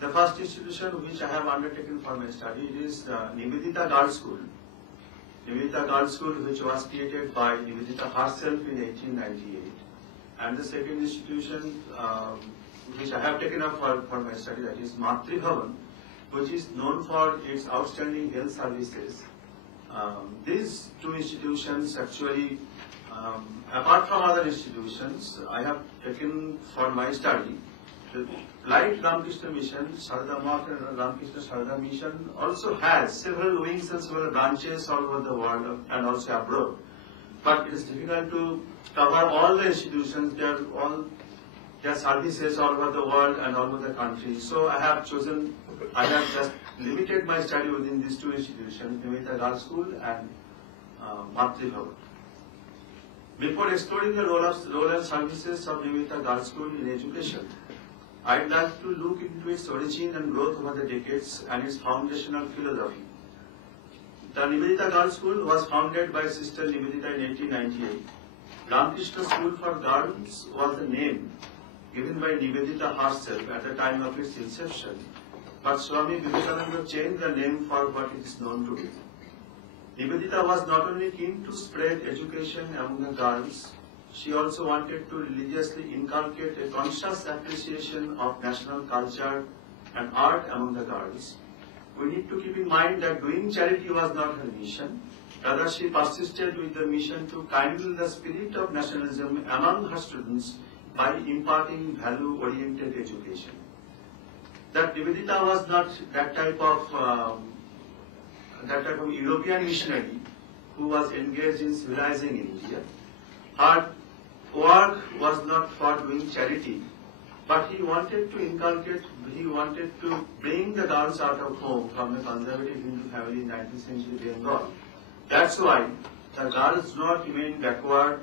The first institution which I have undertaken for my study is Nivedita Girls' School. Nivedita Girls' School, which was created by Nivedita herself in 1898. And the second institution which I have taken up for my study, that is Matri Bhavan, which is known for its outstanding health services. These two institutions actually, apart from other institutions, I have taken for my study. Like Ramakrishna Mission, Sharada Math and Ramakrishna Sharada Mission also has several wings and several branches all over the world and also abroad. But it is difficult to cover all the institutions, their services all over the world and all over the country. So I have just limited my study within these two institutions, Nivedita Girls' School and Matri Bhavan. Before exploring the role and services of Nivedita Girls' School in education, I'd like to look into its origin and growth over the decades and its foundational philosophy. The Nivedita Girls' School was founded by Sister Nivedita in 1898. Ramakrishna School for Girls was the name given by Nivedita herself at the time of its inception, but Swami Vivekananda changed the name for what it is known today. Nivedita was not only keen to spread education among the girls, she also wanted to religiously inculcate a conscious appreciation of national culture and art among the girls. We need to keep in mind that doing charity was not her mission. Rather, she persisted with the mission to kindle the spirit of nationalism among her students by imparting value-oriented education. That Nivedita was not that type of European missionary who was engaged in civilizing India. Her work was not for doing charity, but he wanted to bring the girls out of home from the conservative Hindu family in 19th century Bengal. That's why the girls do not remain backward,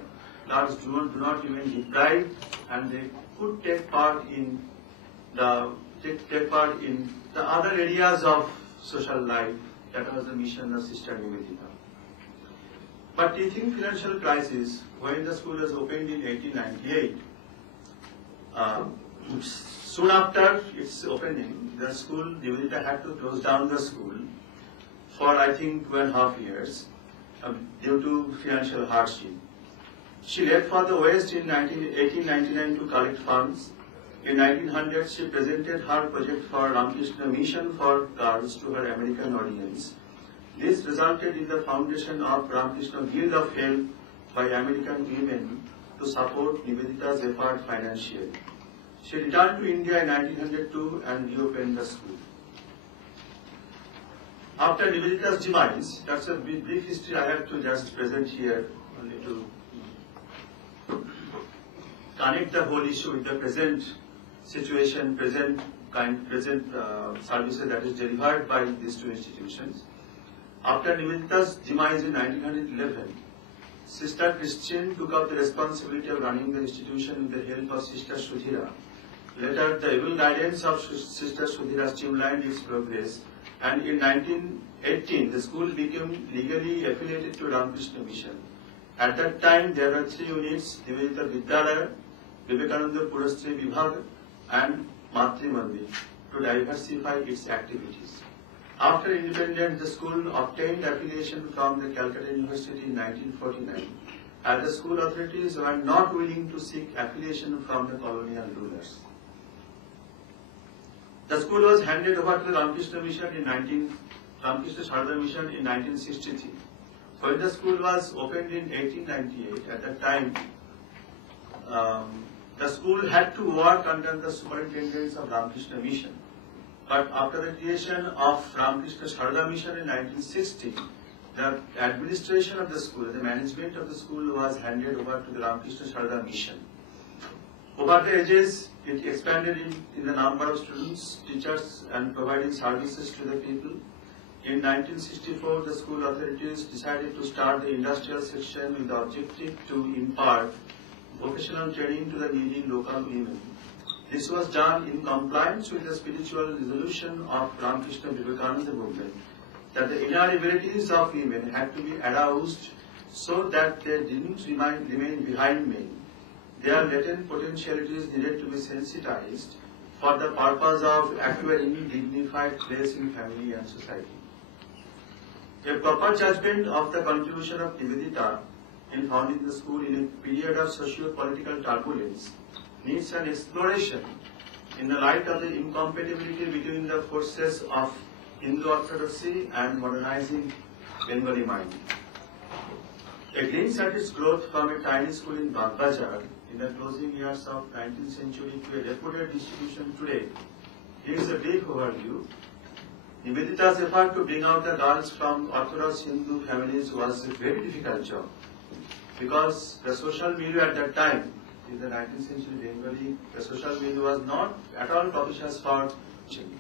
girls do not remain deprived, and they could take part in the other areas of social life. That was the mission of Sister Nivedita. But teaching financial crisis, when the school was opened in 1898, soon after its opening, the school, Nivedita had to close down the school for I think 2.5 years due to financial hardship. She left for the West in 1899 to collect funds. In 1900, she presented her project for Ramakrishna Mission for Girls to her American audience. This resulted in the foundation of Ramakrishna Guild of Help by American women to support Nivedita's effort financially. She returned to India in 1902 and reopened the school. After Nivedita's demise, that's a brief history I have to just present here, only to connect the whole issue with the present situation, present services that is delivered by these two institutions. After Nivedita's demise in 1911, Sister Christian took up the responsibility of running the institution with the help of Sister Sudhira. Later, the able guidance of Sister Sudhira streamlined its progress, and in 1918, the school became legally affiliated to Ramakrishna Mission. At that time, there were 3 units, Nivedita Vidyalaya, Vivekananda Purastri Vibhag, and Matri Mandir, to diversify its activities. After independence, the school obtained affiliation from the Calcutta University in 1949, as the school authorities were not willing to seek affiliation from the colonial rulers. The school was handed over to the Ramakrishna Mission Ramakrishna Sharada Mission in 1963. When the school was opened in 1898, at that time, the school had to work under the superintendence of Ramakrishna Mission. But after the creation of Ramakrishna Sharada Mission in 1960, the administration of the school, the management of the school was handed over to the Ramakrishna Sharada Mission. Over the ages, it expanded in the number of students, teachers, and providing services to the people. In 1964, the school authorities decided to start the industrial section with the objective to impart vocational training to the needy local women. This was done in compliance with the spiritual resolution of Ramakrishna Vivekananda movement, that the inner abilities of women had to be aroused so that they didn't remain behind men. Their latent potentialities needed to be sensitized for the purpose of acquiring dignified place in family and society. A proper judgment of the contribution of Nivedita in founding the school in a period of socio-political turbulence needs an exploration in the light of the incompatibility between the forces of Hindu orthodoxy and modernizing Bengali mind. A glimpse at its growth from a tiny school in Bagbajar in the closing years of 19th century to a reputed institution today gives a brief overview. Nivedita's effort to bring out the girls from Orthodox Hindu families was a very difficult job because the social milieu at that time, in the 19th century Bengali, the social milieu was not at all propitious for teaching.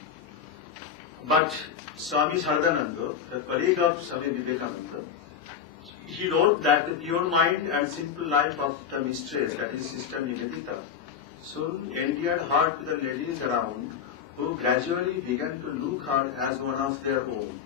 But Swami Saradananda, the colleague of Swami Vivekananda, he wrote that the pure mind and simple life of the mistress, that is Sister Nivedita, soon endeared her to the ladies around, who gradually began to look her as one of their own.